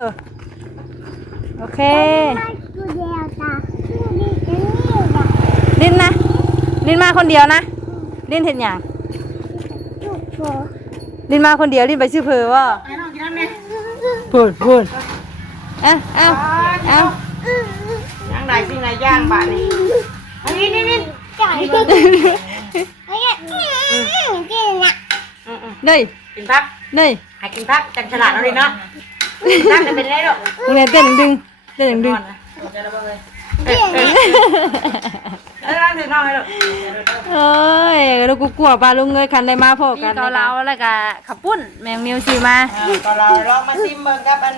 ออโอเคกูเดียวตาคือนี่จะนี่แหละลินนะ ลินมาคนเดียวนะ ลินเห็นอย่างลูกโผลินมาคนเดียว ลินไปชื่อเพอว่าไอ้น้องกินน้ำไหมพูดพูดเอ้าเอ้าเอ้าย่างไหนสิ่งไหนย่างบาทนี่อันนี้นี่นี่จ่ายไอ้เนี่ยกินนะอืมอืมเนยกินพักเนยให้กินพักจังฉลาดเอาเลยเนาะพักจะเป็นไรหรอกมึงเนี่ยเต้นดึงเต้น ดึงเดี๋ยวเราบอกเลยกินนะแล้วร้านถึงน้องให้หรอกเอ้ยเรากูกลัวปลาลุงเลยคันได้มาพอกันเกาเหลาแล้วก็ขับปุ้นแมงมิวซีมาก็เราลองมาซิมเบิ่งกับอัน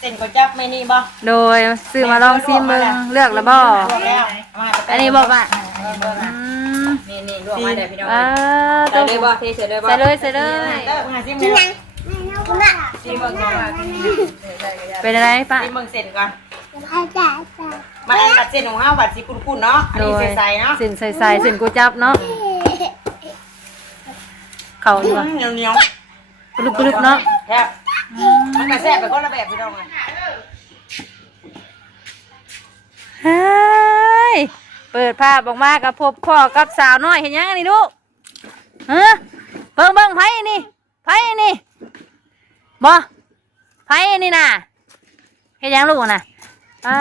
เส้นก๋วยจับไม่นี่บ่โดยซื้อมาลองซิมเบิงเลือกแล้วบ่อันนี้บอกว่านี่นี่ลวกมาเดี๋ยวพี่น้องใส่เลยบ่เทใส่เลยบ่ใส่เลยใส่เลยเด้อมาซิมกิเบิ่นง นะกินนะซิมเบิ่งก่อนว่าใส่ก็ได้เป็นอะไรปะซิมเบิ่งเส้นก่อนอาจารย์มันอันตัดเส้นของห้าบัดสีคุ้นๆเนาะอันโดนี้ยใส่ๆเนาะเส้นใส่ใส่เส้นกูจับเนาะเข่าดีกว่าเหนียวเหนียวกรุบกรุบเนาะๆครับมันก็แซ่บไปคนละแบบพี่น้องไงเฮ้ยเปิดภาพออกมากับพบพ่อกับสาวน้อยเห็นยังอันนี่ลูกฮะเบิ่งเบิ่งไพ่นี่ไพ่นี่ บ่ไพ่นี่น่ะเห็นยังลูกน่ะอ่า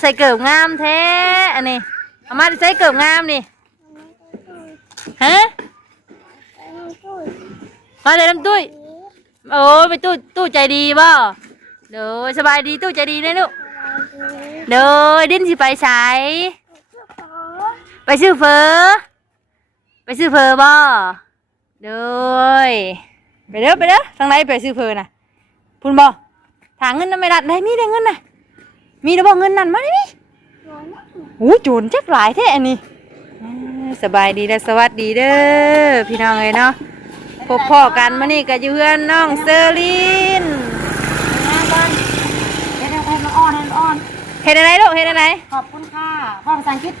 ใส่เกิบงามแท้อันนี้เอามาใส่เกิบงามนี่ฮะมาเลยน้ำตุ้ยโอ้ไปตู้ตู้ใจดีบ่เดี๋ยวสบายดีตู้ใจดีเลยลูกเด้อดิ้นสิไปใช้ไปซื้อเฟอไปซื้อเฟอบ่เด้อ ไปเด้อไปเด้อทางไหนไปซื้อเฟอน่ะพุ่นบ่ถางเงินน่ะไม่รัดได้มีได้เงินน่ะ มีได้บ่เงินนั่นมาได้มีโอ้โจรจักหลายแท้อันนี้อ่าสบายดีและสวัสดีเด้อพี่น้องเอ้ยเนาะพบพ่อกันมานี่ก็อยู่เพื่อนน้องเซอร์ลินเฮ็ดให้มันอ่อนให้มันอ่อนเฮ็ดอะไรลูกเฮ็ดอะไรขอบคุณค่ะพ่อภาษาอังกฤษ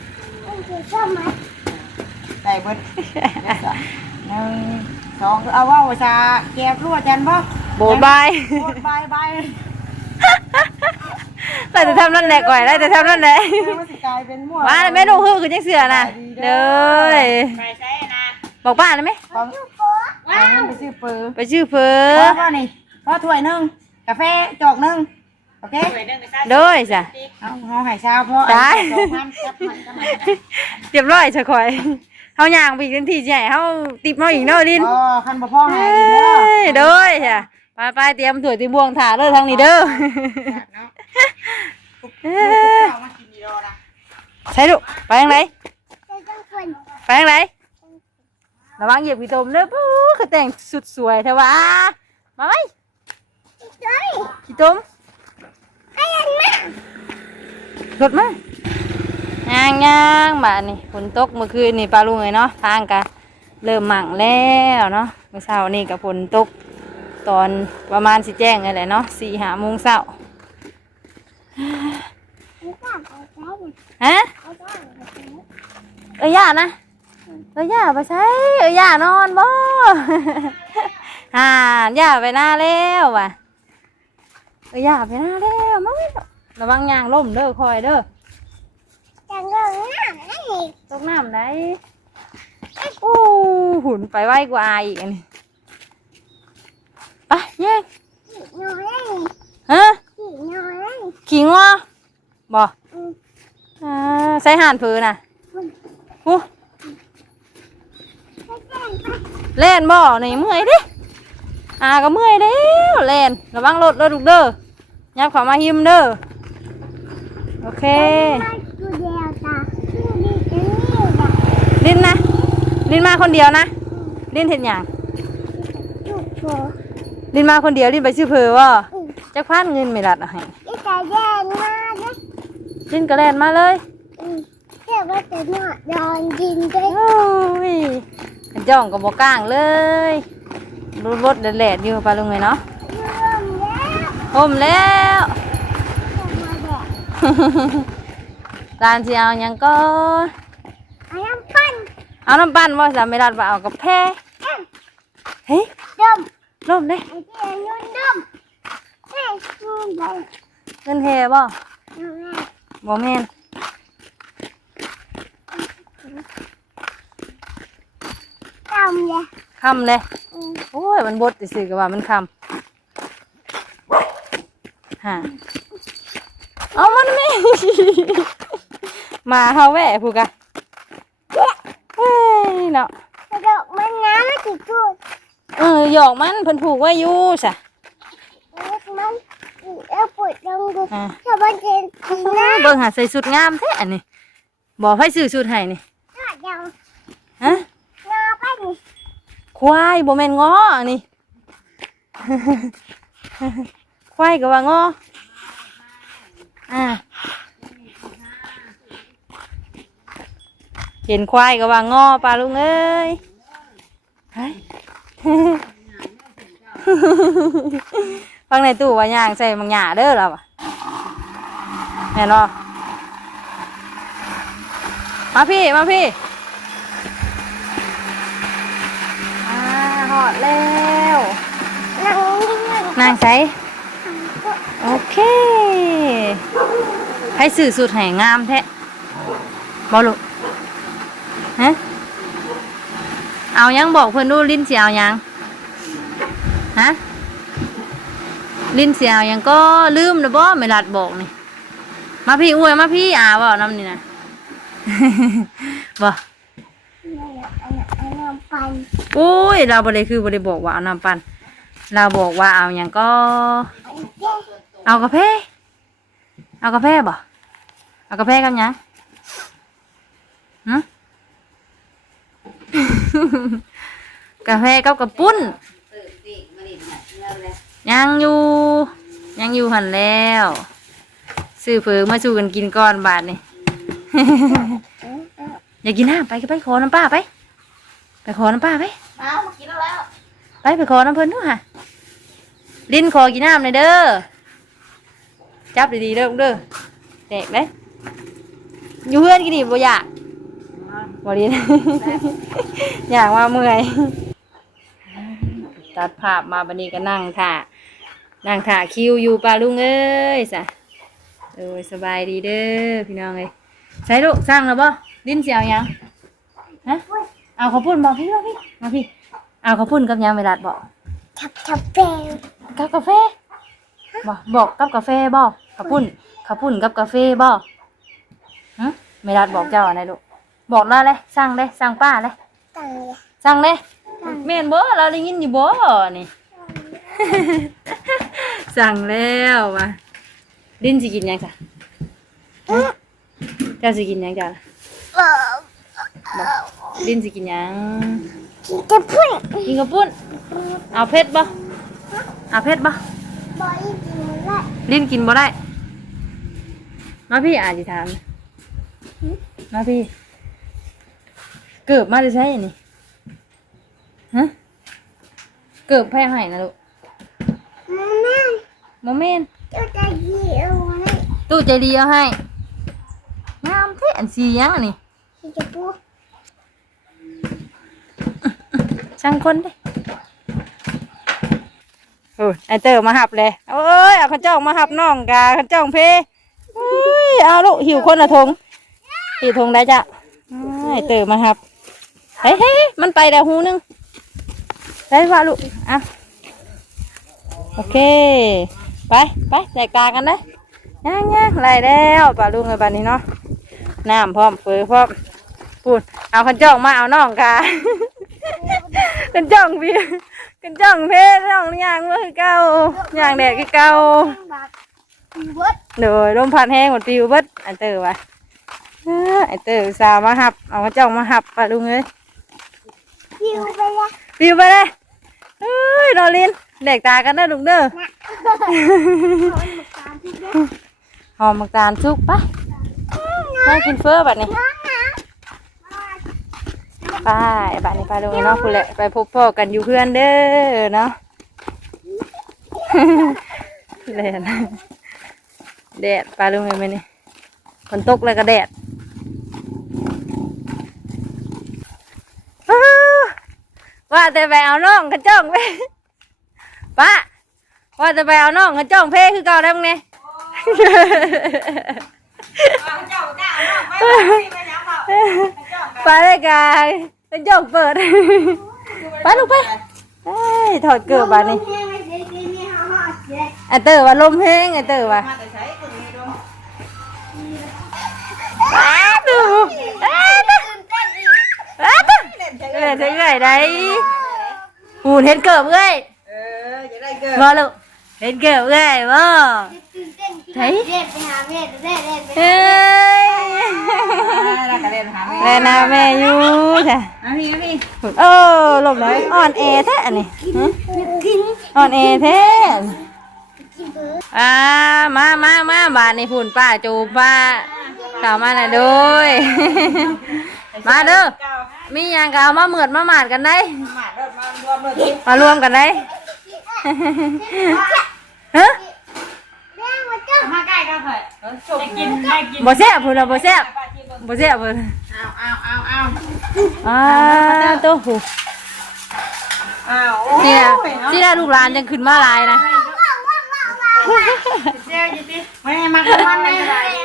ชอบไหมใส่เบิดหนึ่ง สองเอาว่าภาษาแก้รั่วจันบ่โบยบาย โบดบายบายเราจะทำนั่นแหละก่อนเราจะทำนั่นแหละมันสิกลายเป็นมั่วว่าแม่ลูกฮือคือจังเสือน่ะเด้อไปใช้นะบอกป้าได้ไหมของว้าวไปซื้อเปื้อไปชื่อเฟอพอป่ะนี่พอถ้วยหนึงกาแฟจอกหนึงโอเคเด้อจ้ะเอาเฮาให้เช้าพอได้สองพันจับมันจับมันเรียบร้อยจะคอย เฮาย่างไปอีกทันทีใหญ่เฮาติบมาอีกเนาะดินอ๋อคันบ่พอให้เอ้อีกเด้อยเด้อจ้ะไปไปเตรียมถ้วยเตรียมบวงถ่าเด้อทางนี้เด้อเนาะเอ้ยเอามากินดีรอนะใช่ลูกไปทางไหนจะต้องคนไปทางไหนระวังเหยียบขี้ตมเด้อปู้คือแต่งสุดสวยเถอะวะมาไหมเฮ้ยขี้ตมให้ยันมารถมา ย่างย่างบ้านนี่ฝนตกเมื่อคืนนี่ปลาลุงเลยเนาะทางกะเริ่มหมั่งแล้วเนาะเมื่อเช้านี่กับฝนตกตอนประมาณสิแจ้งนี่แหละเนาะสี่หาโมงเช้าไม่กล้าไปใช้เลยฮะไม่กล้าไปใช้เอ้ยย่านะเอ้ยย่าไปใช้เอ้ยย่านอนบ่ฮ่าย่าไปหน้าแล้วว่ะเอ้ยย่าไปหน้าแล้วมาเว้ยระวังยางล่มเด้อคอยเด้อ ตกน้ำได้โอ้หุ่นไปไวกว่าอายอีกอันนี้ไปแยกนอนนั่นฮะขี่นอนนั่นขิงวะบ่อ่าใส่ห่านผืนน่ะอู้ไม่แจ้งไปเล่นบ่นี่เมื่อยเดิอ่าก็เมื่อยเด้วเล่นระวังรถเด้อลูกเด้อยับเข้ามาหิมเด้อโอเค มากูเดียวตาคือนี่จะนี่แหละ ลินนะ ลินมาคนเดียวนะ ลินเห็นอย่างลูกโผลินมาคนเดียวลินไปชื่อเพอว่าจักพันเงินไม่รัดอะให้ที่ตาแย่มานะลินก็แล่นมาเลยอืมเรียกว่าจะนอนนอนกินด้วยโอ้ยขันจ้องกับบอกล้างเลยรถรถแดดๆอยู่ไปลงเลยเนาะเรื่องแล้วห่มแล้วจะมาแดกร้านที่เอาหยังก็อันน้ำปั้น เอาน้ำปั้นว่าจะไม่รัดว่าเอากับแพ้เอ็มเฮ้ยดมร่มเด้ไอ้ที่อายุดมแม่ไปเงินแห่บ่บ่แม่นทำเลยคำเลยโอ้ยมันบดซื่อๆก็ว่ามันคำฮะเอามันไม่มาเฮาแหวะพูกะเฮ้ย เนาะกระโดดมันน้ำมันติดพูดเออหยอกมันเพิ่นผูกไว้อยู่ซะมันเออปวดลงดูอ่าถ้ามันจะกินน้เบิ่งหาใส่สุดงามแท้อันนี้บอกให้ซื้อสุดให้นี่ำยังฮะน้ำไปนี่ควายบ่แม่นง้ออันนี้ควายก็ว่าง้ออ่า เห็นควายก็ว่างอปลาลุงเอ้ยฟังในตู้ว่าย่างใส่มังหยาเด้อเราอะแม่นบ่มาพี่ มาพี่อาหอดแล้วนางใส่โอเคให้สื่อสุดแห่งามแท้บอลูก ฮะเอายังบอกเพื่อนดูลิ้นเสียวยังฮะลิ้นเสียวยังก็ลืมนะบ่ไม่รัดบอกนี่มาพี่อวยมาพี่อาบ่น้ำนี่นะบ่น้ำไปอุ้ย เราบ่ได้คือบ่ได้บอกว่าเอาน้ำปั่นเราบอกว่าเอาหยังก็ เอากาแฟเอากาแฟบ่เอากาแฟกับหยังหึ กาแฟกับกระปุ้นยังอยู่ยังอยู่หันแล้วซื้อเผือมาสู่กันกินก่อนบาทนี่ อยากกินน้ำไปก็ไปขอน้ำป้าไป ไปขอน้ำป้าไปเอามากินแล้วไปไปขอน้ำเพิ่นด้วยค่ะลิ้นขอกินน้ำเลยเด้อจับดีๆเด้อลูกเด้อแดกเลยอยู่เพื่อนกินดิบ่อยาก บ่ดีอยากว่าเมื่อย ตัดภาพมาบันนี้ก็นั่งถ่านั่งถ่าคิวอยู่ปลาลุงเอ้ยสะเออสบายดีเด้อพี่น้องเอ้ยใช้ลูกสร้างแล้วบ่ลิ้นเสียวยังฮะเอาข้าวปุ้นบอกพี่มาพี่มาพี่ เอาข้าวปุ้นกับยังเวลาบอกทับทับเป็นกับกาแฟบอกบอกกับกาแฟบอกข้าวปุ้นข้าวปุ้นกับกาแฟบอกฮะเวลาบอกเจ้าอะไรลูก บอกแล้วเลยสั่งเลยสั่งป้าเลยตังเลยสั่งเลยเมนบ่เราได้ยินอยู่บ่นี่ สั่งแล้วว่ะลิ้นสิกินยังจ้ะฮะเจ้าสิกินยังจ้ะเออบอกลิ้นสิกินยังจะพูดกินกระปุ้นเอาเพชรบ่เอาเพชรบ่บอยกินละลิ้นกินบ่ได้มาพี่อาจิถามมาพี่ เกิบมาจะใช่นี่ฮะเกิบแพ้ให้นะลูกแม่โมเมนจะจะยีเอาไว้ตู้ใจดีเอาให้งามแท้อันสียังอันนี่ที่จะพูดช่างคนเด้โอ้ยไอเตอร์มาหับเลยโอ้ยเอาขันจ้องมาหับน้องกาขันจ้องเพโอ้ยเอาลูกหิวคนละทงหิวทงได้จ้ะอ้ายไอเตอร์มาหับ เฮ้ยเฮ้ยมันไปแล้วหูนึงได้ป่ะลูกอะโอเค ไปไปแจกตากันเลยย่างย่างไรแล้วป่าลุงไอ้บ้านนี้เนาะน้ำพร้อมเฟือพร้อมพูดเอาขันจ้องมาเอาน้องกากันจ้องพี่กันจ้องเพศน้องย่างเมื่อเก่าย่างแดดคือเก่าเดโดยลมพัดแห้งหมดปิวเบิดอันเตอร์ว่ะอ้าไอเตอร์อุตสาวมาหับเอามาจ้องมาหับปะลุงเอ้ย ยิวไปเละปิวไปเลยเอ้ยรอลินแดกตากันนะลุงเด้อคนมเด็กหอมมักตาลสุกปะมากินเฟอร์บัดนี้ไปบัดนี้ไปลุงเนาะคุณแหละไปพบพ่อกันอยู่เพื่อนเด้อเนาะแดดแดดปลาลุงเห็นไหมนี่ฝนตกแล้วก็แดดอ้า ว่าแต่ไปเอาน้องกระจ้องไปป้าว่าจะไปเอาน้องเขาจ้องเพลคือเก่าได้มั้งเนี่ยไปเลยกายเป็นจ้องเปิดไปลูกไปเอ้ยถอดเกือบบานี่ไอเต๋อว่าลมเพลงไอเต๋อว่า มาแต่ใช้คนนี้ดู อ้าดูอ้าดูอ้าดู เออใช่ไงได้หูเห็นเกือบเอ้ยเออจะได้เกิดบ่ลูกเห็นเกือบเอ้ยบ่เด็ดไปหาเด็ดเด็ดเด็ดไปเฮ้ยแล้วก็เล่นหาแม่นาแม่อยู่จ้ะอันนี้อันนี้เออลมเลยอ่อนแอแท้อันนี้หึอ่อนแอแท้อ่ามามามาบานในฝุ่นป้าจูบป้ากล่าวมาหน่อยด้วยมาเด้อเจ้า มีอย่างกล่าวมาเหมือดมาหมาดกันได้ มาเริ่มมารวมเลยมารวมกันได้ ฮะมาใกล้กันเถอะจะกินได้กินบ่แซ่บพุ่นละบ่แซ่บบ่แซ่บพุ่นเอาเอาเอาเอาอ่าโตหูเอานี่นะที่ได้ลูกหลานยังขึ้นมาหลายนะ เจ้าจิติไม่ให้มักมันเลย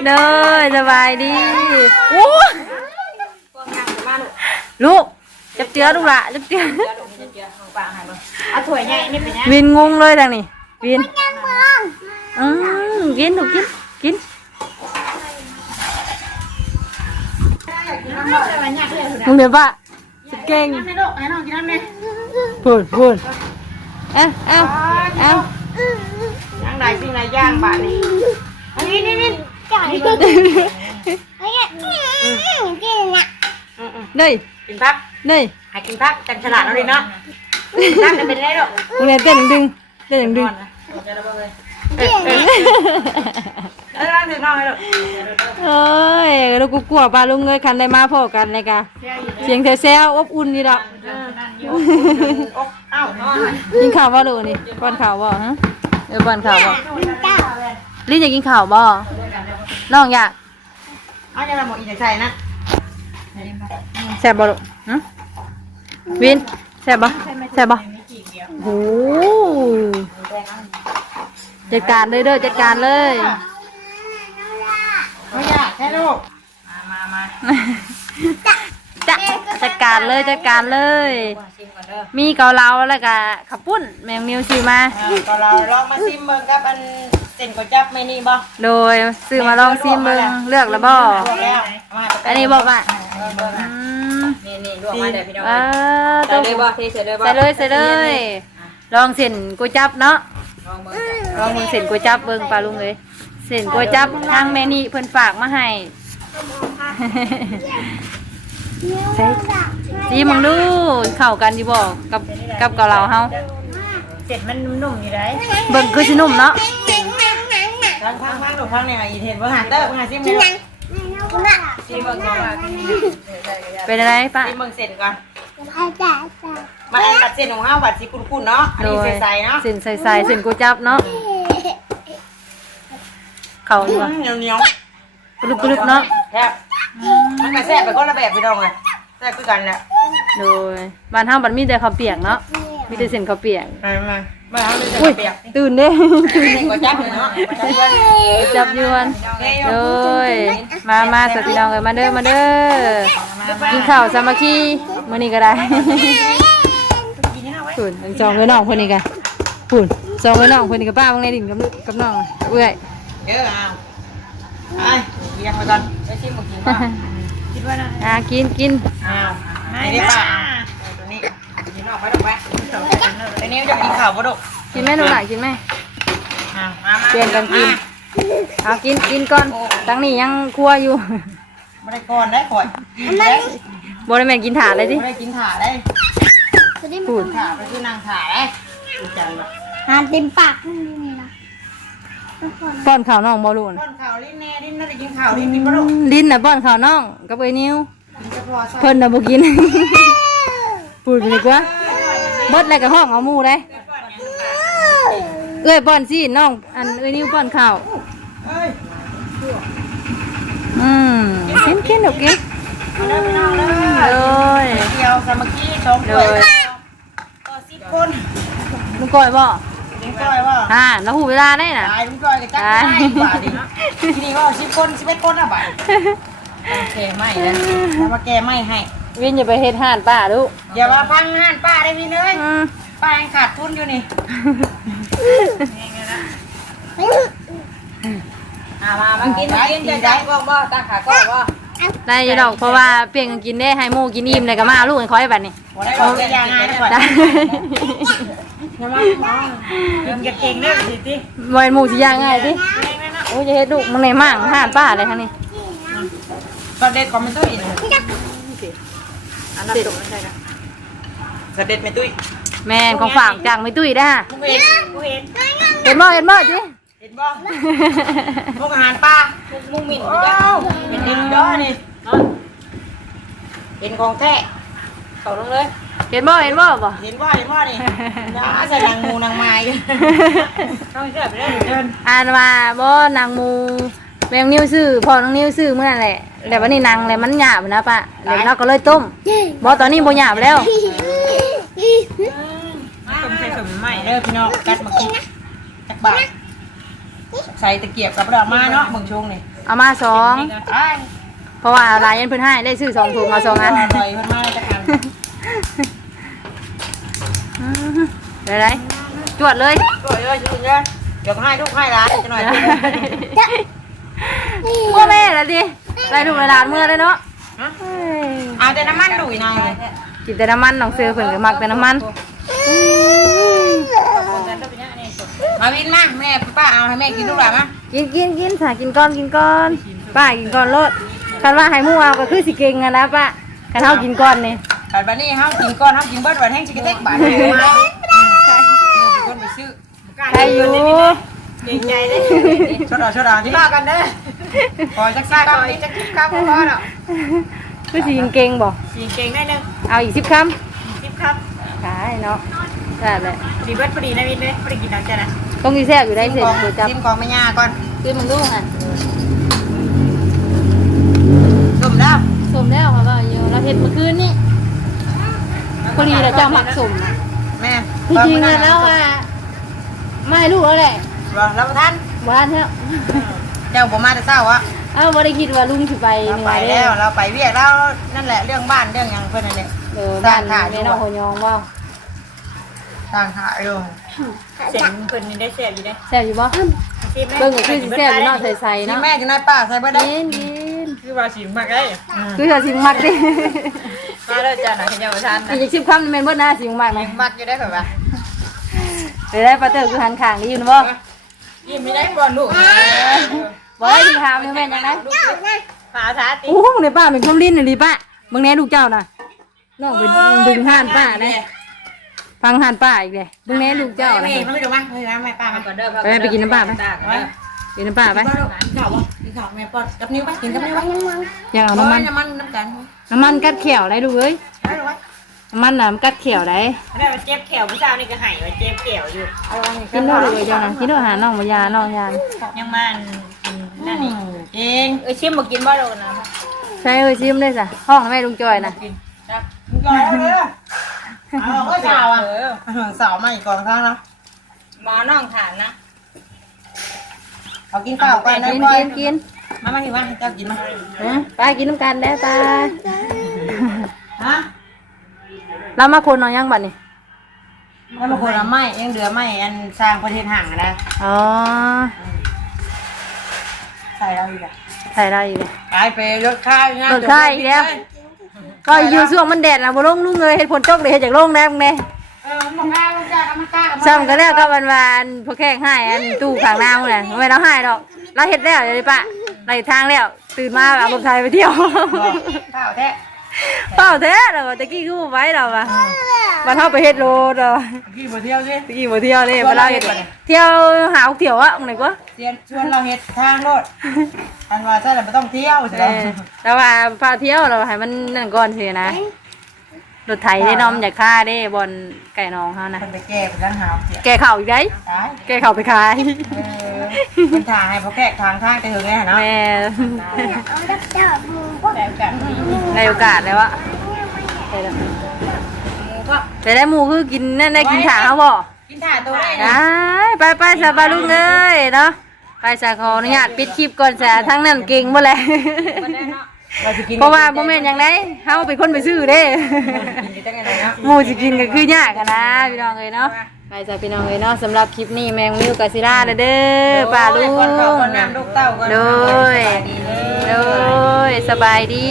เด้อสบายดีโอ้ ลูกจับเจือลูกละจับเจือเอาถ้วยใหญ่นี่เป็นยังวินงงเลยทางนี้วินอืมกินถูกกินกินมึงเดี๋ยวปะจะเก่งให้ลูกให้น้องกินน้ำเนี่ยพูดพูดเอ้าเอ้าเอ้าย่างใดสิ่งใดย่างบาทนี่อันนี้นี่นี่จ่ายเฮ้ยกินอะเด้ย กินพักเด้ยให้กินพักจังฉลาดเอาเลยเนาะนั่งจะเป็นไรหรอกมึงเนี่ยเต้นดึงเต้นดึงเออเออเออนั่งถึงน้องให้ลูกเอ้ยแล้วกูกลัวปลาลุงเอ้ยคันได้มาพอกันเลยกะเสียงแซวๆอบอุ่นนี่ดอกเอ้ากินข้าวบ่ลูกนี่ป้อนข้าวบ่ฮะเออป้อนข้าวบ่เจ้าลิ้นอยากกินข้าวบ่น้องอยากเอาจะมาหมดอีกใส่นะแซ่บบ่ลูกฮะวินแซ่บบ่แซ่บบ่โอ้โหจัดการเลยเด้อจัดการเลยไม่ยากแค่ลูกมามามา จะจัดการเลยจัดการเลย ชิมก่อนเด้อมีเกาเหลาแล้วก็ขับปุ้นแมงมิวซื้อมาก็เราลองมาชิมเบิ่งกับอันเส้นก๋วยจั๊บไม่นี่บ่โดยซื้อมาลองซิมเบิ่งเลือกแล้วบ่ลวกแล้วมาอันนี้บอกว่าเออเบิ่งอือะมนี่นี่ลวกมาเดี๋ยวพี่น้องอ่าใส่เลยบ่เทใส่เลยบ่ใส่เลยใส่เลย ลองเส้นก๋วยจับเนาะ ลองเบิ่งลองเบิ่งเส้นก๋วยจับเบิ่งปลาลุงเลยเส้นก๋วยจับทางแม่นี่เพิ่นฝากมาให้ ใส่ซีมึงดูเข้ากันอยู่บ่กับกับเกาเหลาเฮาเสร็จมันนุ่มๆอยู่ได้เบิ่งคือสินุ่มเนาะทางทางทางลูกทางเนี่ยอีเทนเบิ่งหาเด้อเบิ่งหาชิมเลยชิมเบิ่งก่อนว่าเป็นอะไรปะชิมเบิ่งเส้นก่อนอาจารย์มาอันบัดเส้นของเฮาบัดสิคุ้นๆเนาะอันโดนี้ยใส่ๆเนาะเส้นใส่ๆเส้นก๋วยจับเนาะเข้าอยู่บ่เหนียวกรุบกรุบเนาะๆแซ่บ มันก็แซ่บไปคนละแบบพี่น้องอะแซ่บคือกันแหละโดยบ้านเฮาบัดมีแต่ข้าวเปียกเนาะมีแต่เส้นข้าวเปียกมามามาเอาเลยอุ้ยเปียกตื่นเด้ ตื่นเส้นก๋วยจั๊บเนาะจับยวนโดยมามาสวัสดีน้องเอ้ยมาเด้อมาเด้อกินข้าวสามัคคีมื้อนี้ก็ได้ปุ่นทั้งสองเอ้ยน้องคนนี้กันปุ่นสองเอ้ยน้องคนนี้กับป้าบางในดินกับกับน้องเอื้อยเยอะเอาไป เรียกมาก่อนไปชิมหมูกินป่ะคิดว่านะอ่ากินกินอ้าวไม่ได้ป่ะตัวนี้กินออกไปดอกไว้ตัวนี้จะกินข้าวปะดกกินไหมหนูหน่อยกินไหมอ้าวมามาเปลี่ยนกันกินเอากินกินก่อนตั้งนี้ยังครัวอยู่ไม่ได้ก่อนได้ก่อนกินได้บริเวณกินถาเลยดิไม่ได้กินถาได้ปุ่นถ่าไปที่นางถาได้ดีจังเลยหานเต็มปากนี่ ป้อนข้าวน้องบอลูนก้อนข้าวลิ้นแน่ลิ้นน่าจะกินข้าวลิ้นกินป่ะดกลิ้นน่ะป้อนข้าวน้องกับเอ้ยนิ้ว กินจะพอใส่เพิ่นน่ะบ่กิน พูดไปดีกว่าเบิดอะไรกับห้องเอาหมูได้เอ้ยป้อนสิน้อง อันเอ้ยนิ้วป้อนข้าว เอ้ยอืมกินกินเดี๋ยวกินมาเด้อพี่น้องเด้เลอยเดียวสามัคคีสองคนเออสิบคน มึงก่อยบ่ จ้อยว่าอ่าแล้วหูเวลาได้น่ะตายลุงจ้อยก็จักได้บาทดิที่นี่ว่าสิบคนสิบเอ็ดคนอะบาทแกไม่แล้วแล้วมาแกไม่ให้ วินอย่าไปเฮ็ดห่านป้าลูกอย่ามาพังห้านป้าได้พี่เนยป้ายังขาดทุนอยู่นี่อ่ามามากินกินจะได้ก็บ่ตาขาก็บ่ได้ยู่ดอกเพราะว่าเปลี่ยนกันกินได้ให้หมูกินอิ่มเลยก็มาลูกให้คอยแบัดนี้บ่ได้ บอกยางง่ายนะก่อนได้อย่ามาเริ่มจะเก่งเด้อสิติบ่เป็นหมู่สิย่างง่ายติโอ้ยจะเฮ็ดลูกมึงในมั่งห่านป้าเลยทั้งนี้ก็เด็ดก่อนมันตุ้ยอันนั้นตกไม่ใช่นะสเด็ดไม่ตุ้ยแม่นของฝากจากไม่ตุ้ยได้อกูเห็นกูเห็นเห็นบ่เห็นบ่จิเห็นบ่พวกอาหารปลาพวกมุ้งมิ่นนี่จ้ะเป็นเด็กด้อนี่เป็นของแท้เขาลงเลย เห็นบ่เห็นบ่บ่เห็นว่าเห็นว่านี่น้าใส่นางงูนางไม้เข้าเชื่อไปได้เดินอ่านว่าบ่นางหมูแมงนิ้วซื้อพ่อน้องนิ้วซื้อเมื่อนั่นแหละแล้ววันนี้นางแล้วมันหยาบนะป้าแล้วเราก็เลยต้มบ่ตอนนี้บ่หยาบแล้วต้มใส่สมใหม่เด้อพี่น้องกัดมากินจักบาทใส่ตะเกียบกับดอกมาเนาะมึงชงนี่เอามาสองไอ้เพราะว่าลายยันเพิ่นให้ได้ซื้อสองถุงมาสองอันอร่อยเพิ่นมาจักอัน ได้ได้จวดเลยสวยเลยจุดเลยเดี๋ยวให้ลูกให้ร้านจะหน่อยเมื่อแม่ละดิได้ลูกในร้านเมื่อเลยเนาะเฮ้ยเอาแต่น้ำมันดุยหน่อยกินแต่น้ำมันน้องซื้อเพิ่นก็มักแต่น้ำมันมาวินมาแม่ป้าเอาให้แม่กินลูกหลานมากินกินกินถ่ากินก้อนกินก้อนป้ากินก้อนโลดคันว่าให้หมู่เอาก็คือสิเก่งอะนะป้าคันเฮากินก้อนนี่ แต่บัดนี้เฮากินก้อนเฮากินเบิดวันแห้งสิคกระเตกบาทเลยมาคนไปซื้อใครอยู่เก่งใจได้ชดาชดาที่มากันเด้อปล่อยจักซ่าก่อนจักคิดครับพ่อเนาะคือสิเก่งบ่สิเก่งได้นึงเอาอีกสิบคำสิบคำขายเนาะแซ่บเลยดีเบิดพอดีนะวินเลยพอดีกินน้ำจ้ะนะต้องมีแซ่บอยู่ได้เสร็จก๋วยจับซิมกองแม่ยาก่อนคือมึงดูอะสมแล้วสมแล้วค่ะว่าอยู่เราเห็ดเมื่อคืนนี่ พอดีเราเจ้าหมักสมแม่ที่จริงอะแล้วว่าไม่ลูกแล้วแหละเราท่านบ้านเนาะเจ้าบ่มาแต่เช้าอะเอ้าบ่ได้คิดว่าลุงสิไปเราเหนื่ไปอยเด้แล้วเราไปเวียกแล้วนั่นแหละเรื่องบ้านเรื่องหยังเพิ่นนั่นแหละเออบ้านแม่น้องโหยองว่าต่างหาอยู่เสียงเพิ่นนี่ได้เสียอยู่ได้แซ่บอยู่บ่เบิ่งก็คือสิแซ่บอยู่เนาะใส่ๆนี่เนาะแม่จะน้อยป้าใส่เบิดได้กินกินคือว่าสิมากได้คือจะสิมักดิ มาเด้อจ้าน่ะขยันบ่ทันอีกจักสิบคำนี่แม่นเบิดนะสิมักไหมมักอยู่ได้ข่อยว่าเดี๋ยวได้ปลาเตอร์คือหันข้างนี่อยู่นะบ่ยิ้มไม่ได้ก่อนลูกบ่ได้สิถามแม่นจังได๋หาทาติโอ้โหในป้าเป็นคนลิ้นน่ะดิป้าเบิ่งแน่ลูกเจ้าน่ะน้องไปดึงห่านป้าเด้ฟังห่านป้าอีกเด้เบิ่งแน่ลูกเจ้าไม่น่ะไม่ดูมาไม่ดูมาแม่ป้ามาก่อนเด้อไปไปกินน้ำป้าไปกินน้ำป้าไป ข้าวบ่กินข้าวแม่ป้อนกับนิ้วไปกินกับนิ้วไปอย่าเอาน้ำน้ำมัมันนน้ำมันน้ำกันน้ำมันกัดเขียวได้ดูกเอ้ยได้หรอวะน้ำมันน่ะมันกัดเขียวได้ได้มาเจ็บแขวผู้สาวนี่ก็หายมาเจ็บแขวอยู่ เอาอันนี้กินด้วยเลยเจ้าน่ะกินด้วยหาน้องมายาน้องยานยังมันนั่นนี่เองเออชิมบ่กินบ่โดนนะใช่เอ้ยชิมได้จ้ะห้องแม่ลุงจอยน่ะมึงก่อนแล้วเด้อเอาไว้สาวอะสาวมาอีกก่อนข้างเนาะหมอน้องถามนะ เอากินข้าวก่อนนะกินก่อกินนกินมามาหิวมาให้เจ้ากินมาฮะไปกินน้ำกันได้ไปฮะเรามาคนนอนยังบัดนี่แล้วบางคนเอาไม้ยังเหลือไม้อันสร้างประเทศห่างอะนะอ๋อใส่เราอีกอะใส่ได้อยู่เลยกลายไปรถค่ายนะรถค่ายอีกแล้วก็อยู่ช่วงมันแดดนะบ่ลงลุงเลยเห็ดผลตกเลยเห็ดจากลงแน่แน่ เออมันบอกว่ามันจะเอามันกล้ากับมันซ้ำก็แล้วก็วันวานพวกแข้งให้อันตู้ข้างหน้ามื้อน่ะไม่เราให้ดอก เราเฮ็ดแล้วเดี๋ยวนี้ปะเราทางแล้วตื่นมาแบบบนไทยไปเที่ยวบอกข้าวแท้เปล่าแท้เราตะกี้คือบ่ไว้เราอะมาเท่าไปเฮ็ดโลดเรากี่บ่เที่ยวสิตะกี้บ่เที่ยวเลยมาเราเฮ็ดเที่ยวหาเที่ยวอะมื้อไหนก็เรียนชวนเราเฮ็ดทางโลดอันว่าใช่แล้วไม่ต้องเที่ยวใช่เอไหมอแต่ว่าพาเที่ยวเราให้มันนั่นก่อนเถอะนะ รถไถได้น้อมอยากฆ่าได้บอนไก่น้องเฮานะคนไปแก้ไปกันหาวเสียแกเข่าอีกได้ตายแกเข่าไปขาย เออมันถ่ายให้พอแก้ทางทางแต่ถึงไงเนาะแม่แต่กันในโอกาสแล้วอะไปแล้วไปได้หมูคือกินนั่นได้กินถางเขาบ่กิกินถ่าตัวได้ได้ไปไปสบายลุงเอ้ยเนาะไปสาขออนุญาตปิดคลิปก่อนสาทั้งนั้นเก่งหมดเลยเพราะว่าโมเมนต์อย่างไรเฮาเป็นคนไปซื้อเด้หมูจะกินก็คือยากอะนะพี่น้องเลยเนาะไปจ้ะพี่น้องเลยเนาะสำหรับคลิปนี้แมงมิวกับซิล่าเด้อเด้อป้าลุงคนเขาคนน้ำลูกเต้าก่อน โดยโดยสบายดี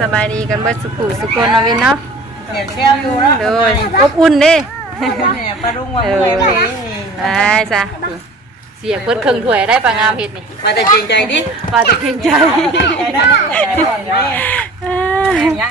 สบายดีกันเบิดสุขุสุขคนเนาะวินเนาะเดี๋ยวเชี่ยวอยู่แล้วโดยอบอุ่นเด้เนี่ยปลาลุงว่าเมื่อยเลยไปจ้ะ เสียเบิดครึ่งถ้วยได้ปลางามเห็ดนี่มาแต่จริงใจดิ ปลาตะเกียงใจ ใจได้ไม่ได้